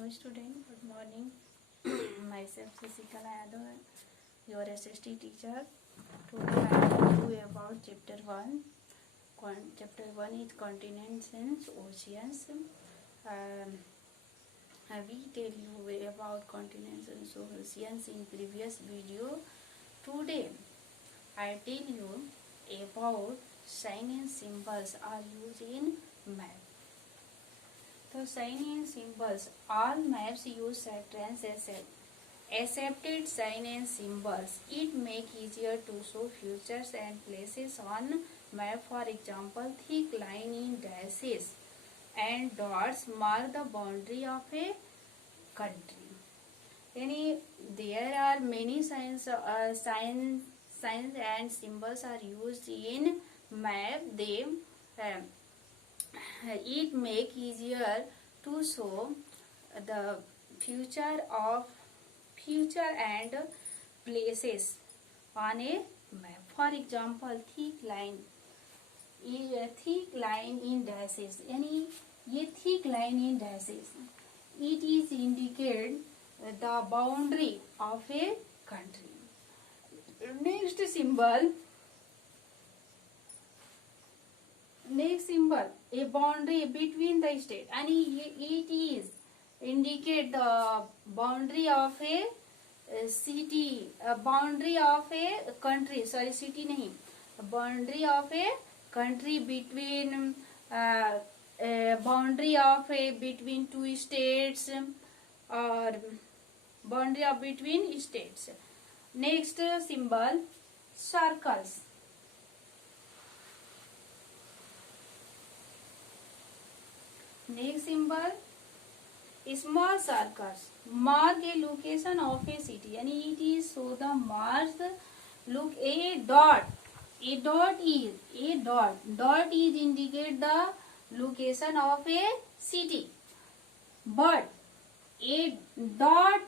Hello student, good morning. Myself Sasikala Yadav, your SST teacher. Today I will tell you about chapter 1. Chapter 1 is continents and oceans. We tell you about continents and oceans in previous video. Today I tell you about sign and symbols are used in map. So sign and symbols. All maps use trans accepted sign and symbols. It make easier to show futures and places on map. For example, thick line in dashes and dots mark the boundary of a country. There are many signs and symbols are used in map. They it make easier to show the future and places on a map. For example, thick line in dashes. ये thick line in dashes. It is indicate the boundary of a country. Next symbol, a boundary between the state, and it is indicate the boundary of a city, a boundary of a country. Sorry, city नहीं, boundary of a country between boundary of a between two states or boundary of between states. Next symbol, circles. Next symbol, small circles mark a location of a city. And it is so the marks. Look, a dot is indicate the location of a city, but a dot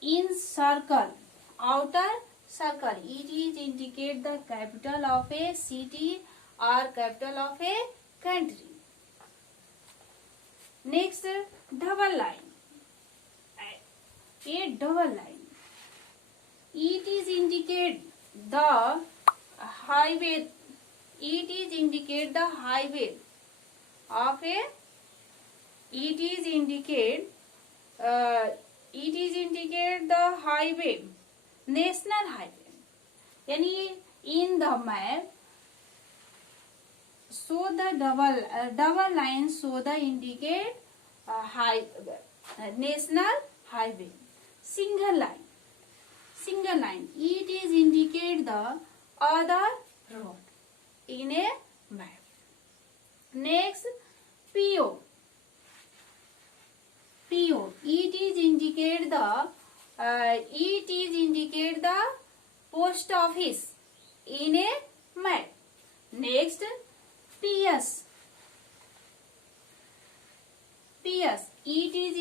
in circle, outer circle, it is indicate the capital of a city or capital of a country. Next, double line. A double line, it is indicate the highway. It is indicate the highway of a. It is indicate the highway, national highway. Yani in the map, so the double line so the indicate national highway. Single line, it is indicate the other road in a map. Next, PO, it is indicate the post office in a map. Next, PS, it is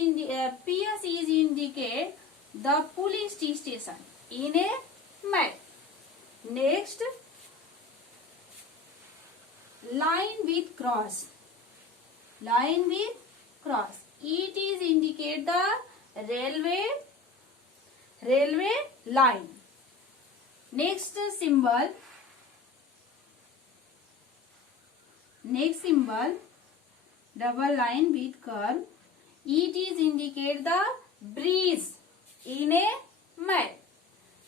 PS is indicate the police station in a map. Next, line with cross, it is indicate the railway line. Next symbol, double line with curve, it is indicate the bridge in a map.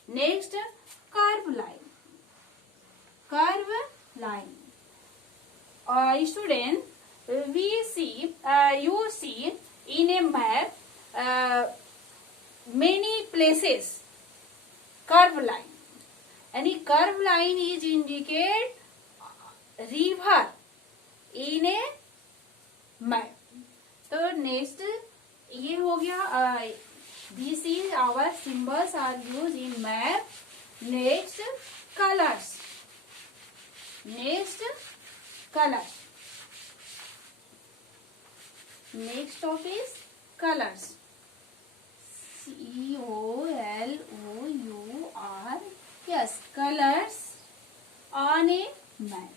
Next, curve line. Student, you see in a map many places curve line, and a curve line is indicate river in a map. तो next ये हो गया. This is our symbols are used in map. Next, colors. Next topic is colors. COLOUR. Yes, colors on a map.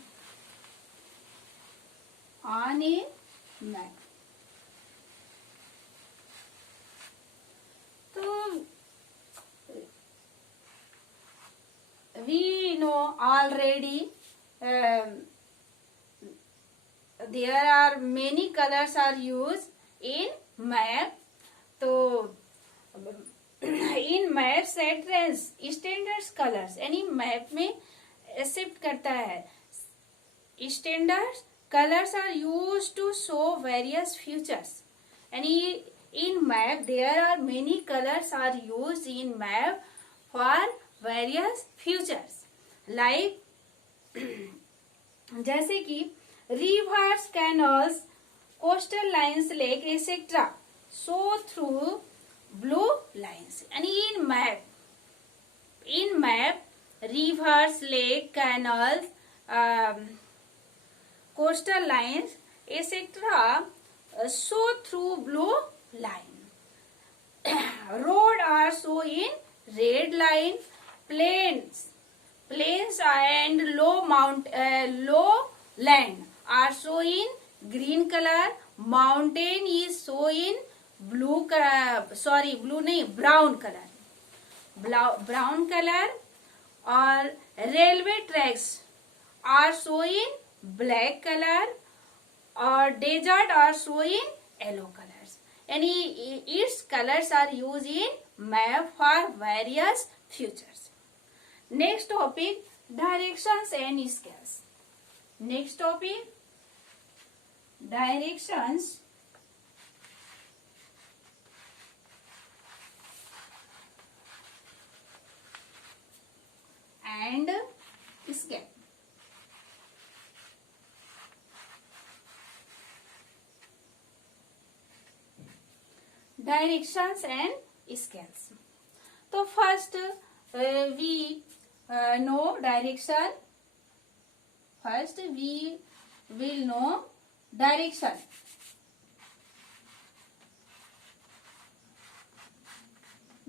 we know already there are many colors are used in map. तो in map set range standard colours यानी map में accept करता है. Standard colours are use to show various features यानी in map there are many colours are use in map for various features like जैसे कि rivers canals coastal lines lake etcetera show through blue lines यानी in map rivers lake canals coastal lines etcetera show through blue line. Road are show in red line. Plains and low land are shown in green color. Mountain is shown in brown color. Brown color. और railway tracks are shown in black color. और desert are shown in yellow colors. यानी its colors are used in map for various features. Next topic, directions and scales. Next topic, directions and scale. Directions and scales. So first we know direction. First we will know direction.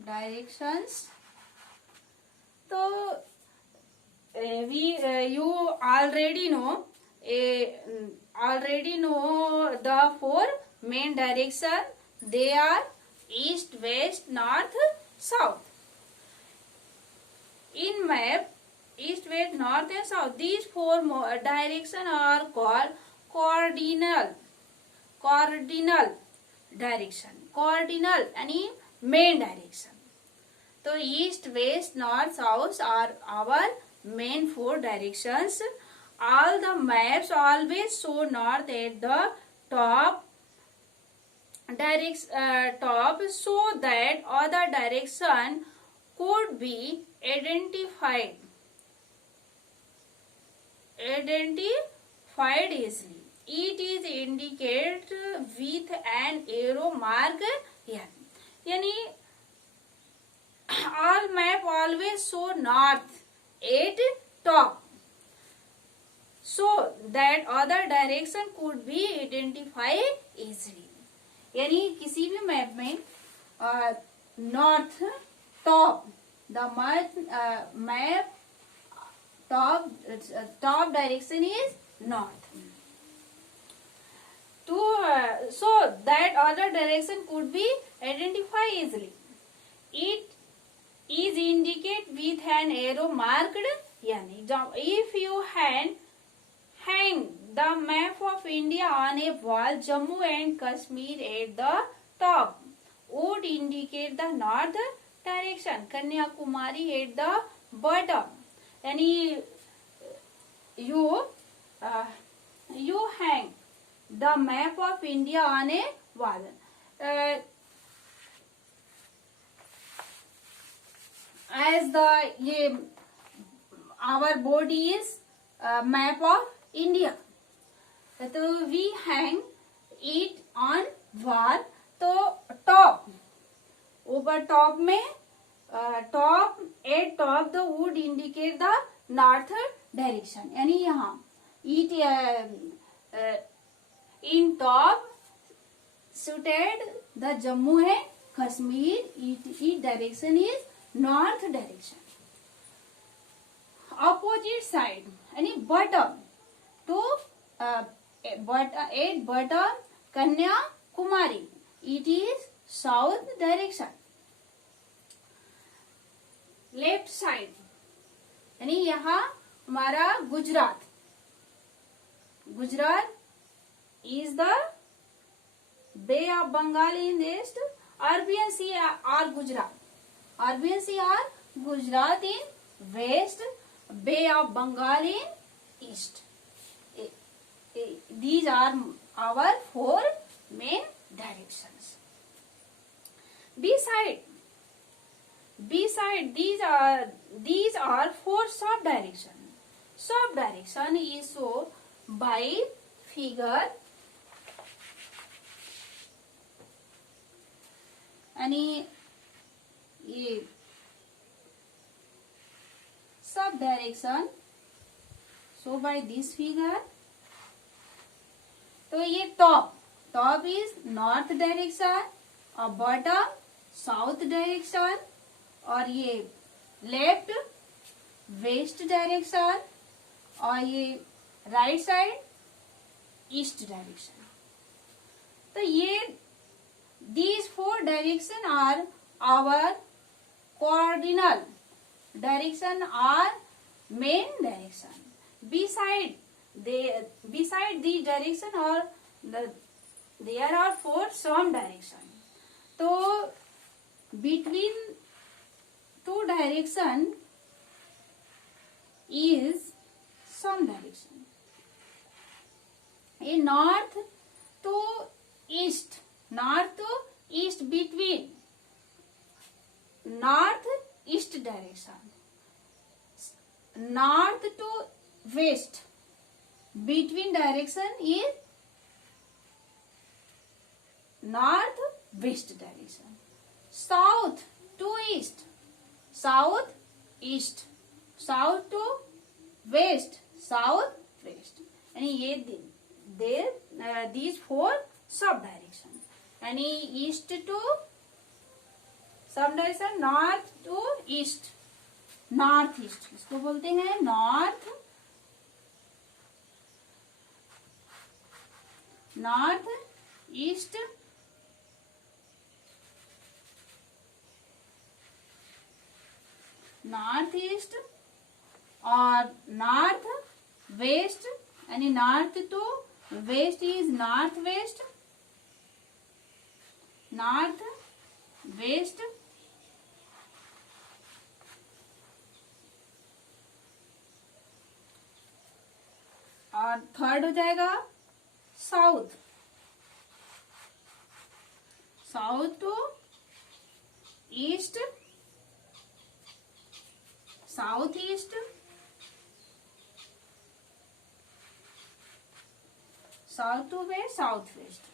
Directions. So you already know the four main direction. They are east, west, north, south. In map, east, west, north and south, these four direction are called cardinal direction. Cardinal यानी main direction. तो east, west, north, south are our main four directions. All the maps always show north at the top so that other direction could be identified easily. It is indicated with an arrow mark here. यानी all map always show north at top so that other direction could be identified easily. यानी किसी भी map में north top the map top direction is north. So that other direction could be identified easily. It is indicated with an arrow marked. यानी if you hang the map of India on a wall, Jammu and Kashmir at the top would indicate the north direction. Kanyakumari at the bottom. यानी you hang the map of India on a wall. As our body is map of India, तो we hang it on wall. तो top ऊपर top में top at top the would indicate the north direction. यानी यहाँ it in top suited the Jammu and Kashmir. It direction is north direction. Opposite side यानी bottom to at bottom Kanyakumari, it is south direction. Left side यानी यहाँ हमारा Gujarat, Gujarat is the Bay of Bengal in east, Arabian Sea or Gujarat. Arabian Sea or Gujarat in west, Bay of Bengal in east. These are our four main directions. Beside these are four sub directions. Sub direction is shown by figure. आणि ये सब direction show by this figure. तो ये top is north direction और bottom south direction, और ये left west direction, और ये राइट साइड ईस्ट डायरेक्शन. तो ये these four direction are our cardinal direction or main direction. Beside these direction or there are four some direction. तो between two direction is some direction. A north to east between north east direction. North to west between direction is north west direction. South to east, south east, south to west, south west. यानी ये these four sub direction. यानी east two sub direction, north to east, north east इसको बोलते हैं north east, north east और north west. यानी north to west is north west, north west, और third हो जाएगा south, south to east, south east, south to west, south west.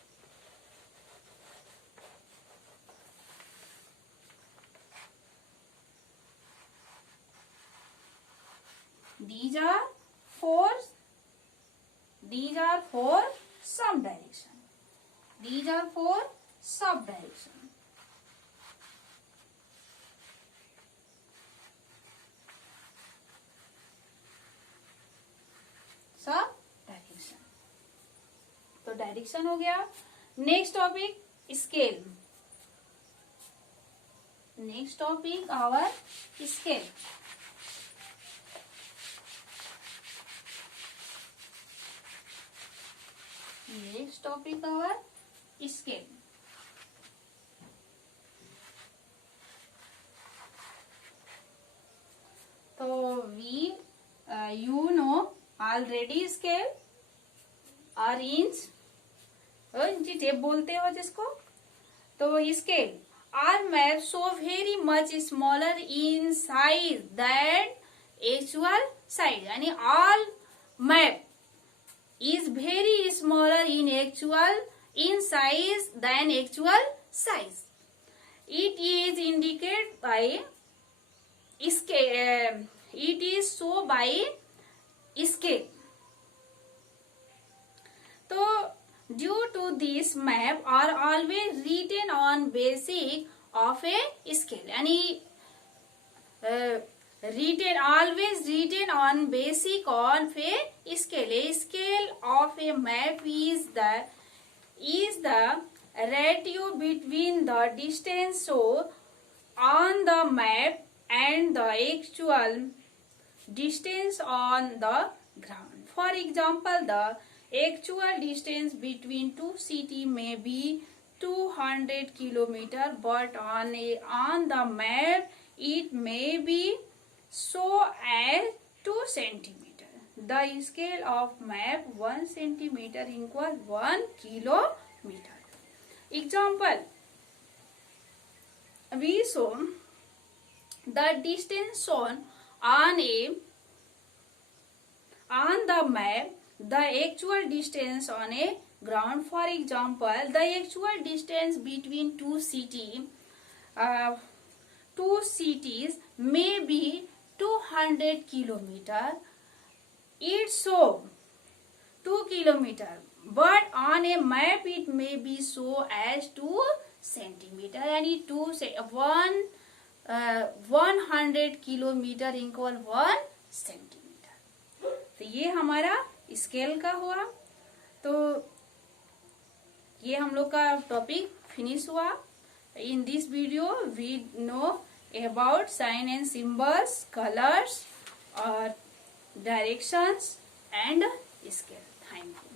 These are four sub direction. These are four sub direction. Sub direction. तो direction हो गया. Next topic scale. Next topic our scale. Next topic our scale. तो we you know already scale और inch tape बोलते हो जिसको. तो scale are map so very much smaller in size than actual size. यानी all map is very smaller in size than actual size. It is indicated by scale. It is so by scale. So due to this map are always written on basic of a scale. यानी always written on basic of a scale. A scale of a map is the ratio between the distance shown on the map and the actual distance on the ground. For example, the actual distance between two cities may be 200 kilometer, but on the map it may be so as 2 centimeter. The scale of map 1 centimeter equals 1 kilometer. Example, we show the distance shown on the map, the actual distance on a ground. For example, the actual distance between two cities may be 200 kilometer. It show 2 kilometer, but on a map it may be so as 2 centimeter. यानी 100 kilometre equal 1 centimetre. तो ये हमारा scale का हुआ. तो ये हम लोग का टॉपिक फिनिश हुआ. In this video we know about sign and symbols, colours और directions and scale. Thank you.